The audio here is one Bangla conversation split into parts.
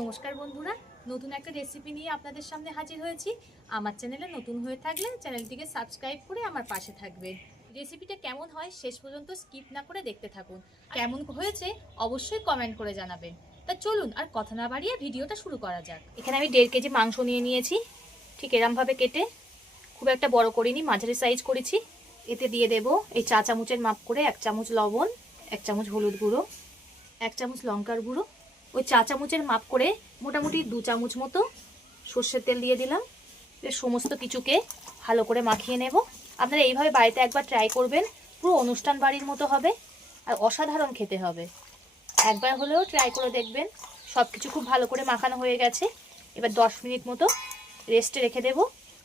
নমস্কার বন্ধুরা, নতুন একটা রেসিপি নিয়ে আপনাদের সামনে হাজির হয়েছি। আমার চ্যানেলে নতুন হয়ে থাকলে চ্যানেলটিকে সাবস্ক্রাইব করে আমার পাশে থাকবেন। রেসিপিটা কেমন হয় শেষ পর্যন্ত স্কিপ না করে দেখতে থাকুন। কেমন হয়েছে অবশ্যই কমেন্ট করে জানাবেন। তা চলুন আর কথা না বাড়িয়ে ভিডিওটা শুরু করা যাক। এখানে আমি 1.5 কেজি মাংস নিয়ে নিয়েছি, ঠিক এরমভাবে কেটে, খুব একটা বড় করিনি, মাঝারি সাইজ করেছি। এতে দিয়ে দেব এই চা চামচের মাপ করে 1 চামচ লবণ, 1 চামচ হলুদ গুঁড়ো, 1 চামচ লঙ্কার গুঁড়ো, ওই চা চামচের মাপ করে মোটামুটি 2 চামচ মতো সর্ষের তেল দিয়ে দিলাম। এর সমস্ত কিছুকে ভালো করে মাখিয়ে নেব। আপনারা এইভাবে বাড়িতে একবার ট্রাই করবেন, পুরো অনুষ্ঠান বাড়ির মতো হবে আর অসাধারণ খেতে হবে। একবার হলেও ট্রাই করে দেখবেন। সব কিছু খুব ভালো করে মাখানো হয়ে গেছে। এবার 10 মিনিট মতো রেস্টে রেখে দেব।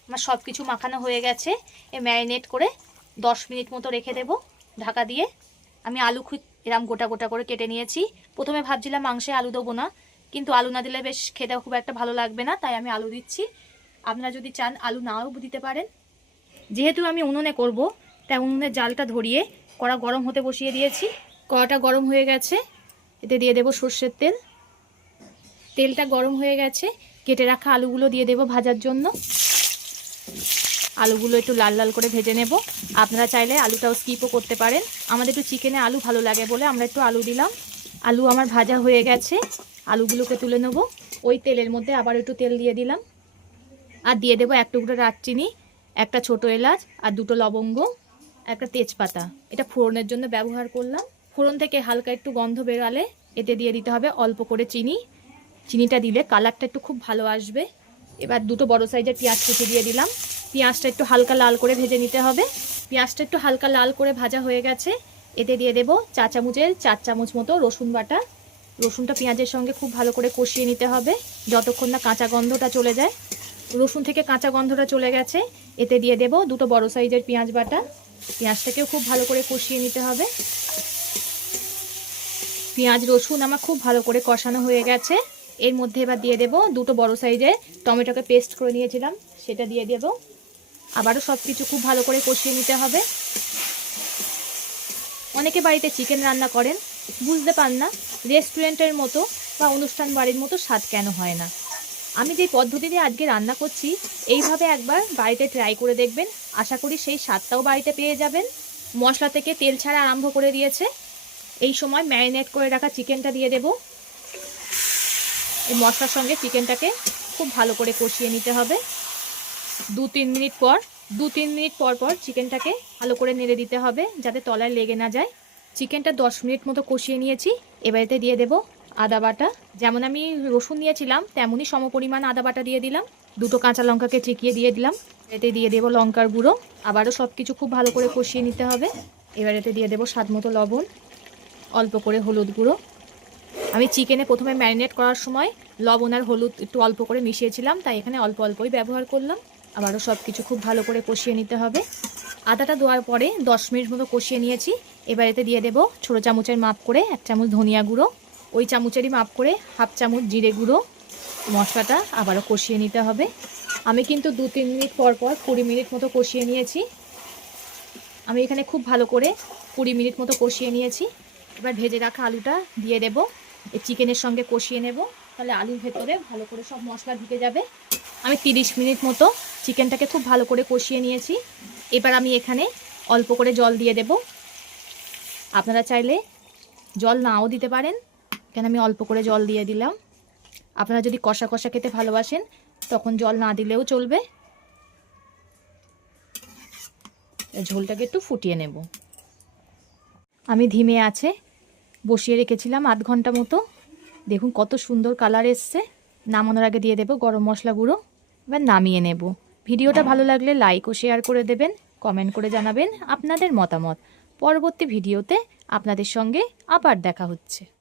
আমার সব কিছু মাখানো হয়ে গেছে। ম্যারিনেট করে 10 মিনিট মতো রেখে দেব ঢাকা দিয়ে। আমি আলু এরম গোটা গোটা করে কেটে নিয়েছি। প্রথমে ভাবছিলাম মাংসে আলু দেবো না, কিন্তু আলু না দিলে বেশ খেতে খুব একটা ভালো লাগবে না, তাই আমি আলু দিচ্ছি। আপনারা যদি চান আলু নাও দিতে পারেন। যেহেতু আমি উনুনে করব, তাই উনুনের জালটা ধরিয়ে কড়া গরম হতে বসিয়ে দিয়েছি। কড়াটা গরম হয়ে গেছে, এতে দিয়ে দেব সর্ষের তেল। তেলটা গরম হয়ে গেছে, কেটে রাখা আলুগুলো দিয়ে দেব ভাজার জন্য। আলুগুলো একটু লাল লাল করে ভেজে নেব। আপনারা চাইলে আলুটাও স্কিপও করতে পারেন। আমাদের একটু চিকেনে আলু ভালো লাগে বলে আমরা একটু আলু দিলাম। আলু আমার ভাজা হয়ে গেছে, আলুগুলোকে তুলে নেব। ওই তেলের মধ্যে আবার একটু তেল দিয়ে দিলাম, আর দিয়ে দেবো 1 টুকরো দারচিনি, 1টা ছোটো এলাচ, আর 2টো লবঙ্গ, 1টা তেজপাতা। এটা ফোড়নের জন্য ব্যবহার করলাম। ফোড়ন থেকে হালকা একটু গন্ধ বেরালে এতে দিয়ে দিতে হবে অল্প করে চিনি। চিনিটা দিলে কালারটা একটু খুব ভালো আসবে। এবার 2টো বড় সাইজের পেঁয়াজ কুচি দিয়ে দিলাম। পেঁয়াজটা একটু হালকা লাল করে ভেজে নিতে হবে। পেঁয়াজটা একটু হালকা লাল করে ভাজা হয়ে গেছে, এতে দিয়ে দেব চা চামচের 4 চামচ মতো রসুন বাটা। রসুনটা পেঁয়াজের সঙ্গে খুব ভালো করে কষিয়ে নিতে হবে যতক্ষণ না কাঁচা গন্ধটা চলে যায়। রসুন থেকে কাঁচা গন্ধটা চলে গেছে, এতে দিয়ে দেব 2টো বড় সাইজের পেঁয়াজ বাটা। পেঁয়াজটাকেও খুব ভালো করে কষিয়ে নিতে হবে। পেঁয়াজ রসুন আমার খুব ভালো করে কষানো হয়ে গেছে। এর মধ্যে এবার দিয়ে দেব 2টো বড় সাইজের টমেটোকে পেস্ট করে নিয়েছিলাম, সেটা দিয়ে দেব। আবারও সব কিছু খুব ভালো করে কষিয়ে নিতে হবে। অনেকে বাড়িতে চিকেন রান্না করেন, বুঝতে পান না রেস্টুরেন্টের মতো বা অনুষ্ঠান বাড়ির মতো স্বাদ কেন হয় না। আমি যে পদ্ধতিতে আজকে রান্না করছি, এইভাবে একবার বাড়িতে ট্রাই করে দেখবেন। আশা করি সেই স্বাদটাও বাড়িতে পেয়ে যাবেন। মশলা থেকে তেল ছাড়া আরম্ভ করে দিয়েছে। এই সময় ম্যারিনেট করে রাখা চিকেনটা দিয়ে দেব। এই মশলার সঙ্গে চিকেনটাকে খুব ভালো করে কষিয়ে নিতে হবে। 2-3 মিনিট পর পর চিকেনটাকে ভালো করে নেড়ে দিতে হবে যাতে তলায় লেগে না যায়। চিকেনটা 10 মিনিট মতো কষিয়ে নিয়েছি। এবার এতে দিয়ে দেব আদা বাটা। যেমন আমি রসুন নিয়েছিলাম তেমনই সমপরিমাণ আদা বাটা দিয়ে দিলাম। 2টো কাঁচা লঙ্কাকে চিকিয়ে দিয়ে দিলাম। এতে দিয়ে দেব লঙ্কার গুঁড়ো। আবারও সব কিছু খুব ভালো করে কষিয়ে নিতে হবে। এবার এতে দিয়ে দেব স্বাদ মতো লবণ, অল্প করে হলুদ গুঁড়ো। আমি চিকেনে প্রথমে ম্যারিনেট করার সময় লবণ আর হলুদ একটু অল্প করে মিশিয়েছিলাম, তাই এখানে অল্প অল্পই ব্যবহার করলাম। আবারও সব কিছু খুব ভালো করে কষিয়ে নিতে হবে। আদাটা দেওয়ার পরে 10 মিনিট মতো কষিয়ে নিয়েছি। এবার এতে দিয়ে দেব ছোটো চামচের মাপ করে 1 চামচ ধনিয়া গুঁড়ো, ওই চামচেরই মাপ করে 1/2 চামচ জিরে গুঁড়ো। মশলাটা আবারও কষিয়ে নিতে হবে। আমি কিন্তু 2-3 মিনিট পর পর 20 মিনিট মতো কষিয়ে নিয়েছি। আমি এখানে খুব ভালো করে 20 মিনিট মতো কষিয়ে নিয়েছি। এবার ভেজে রাখা আলুটা দিয়ে দেব, এই চিকেনের সঙ্গে কষিয়ে নেব, তাহলে আলুর ভেতরে ভালো করে সব মশলা ঢুকে যাবে। আমি 30 মিনিট মতো চিকেনটাকে খুব ভালো করে কষিয়ে নিয়েছি। এবার আমি এখানে অল্প করে জল দিয়ে দেব। আপনারা চাইলে জল নাও দিতে পারেন, এখানে আমি অল্প করে জল দিয়ে দিলাম। আপনারা যদি কষা কষা খেতে ভালোবাসেন তখন জল না দিলেও চলবে। ঝোলটাকে একটু ফুটিয়ে নেব। আমি ধিমে আছে বসিয়ে রেখেছিলাম 1/2 ঘন্টা মতো। দেখুন কত সুন্দর কালার এসছে। নামানোর আগে দিয়ে দেব গরম মশলা গুঁড়ো। এবার নামিয়ে নেব। ভিডিওটা ভালো লাগলে লাইক ও শেয়ার করে দেবেন, কমেন্ট করে জানাবেন আপনাদের মতামত। পরবর্তী ভিডিওতে আপনাদের সঙ্গে আবার দেখা হচ্ছে।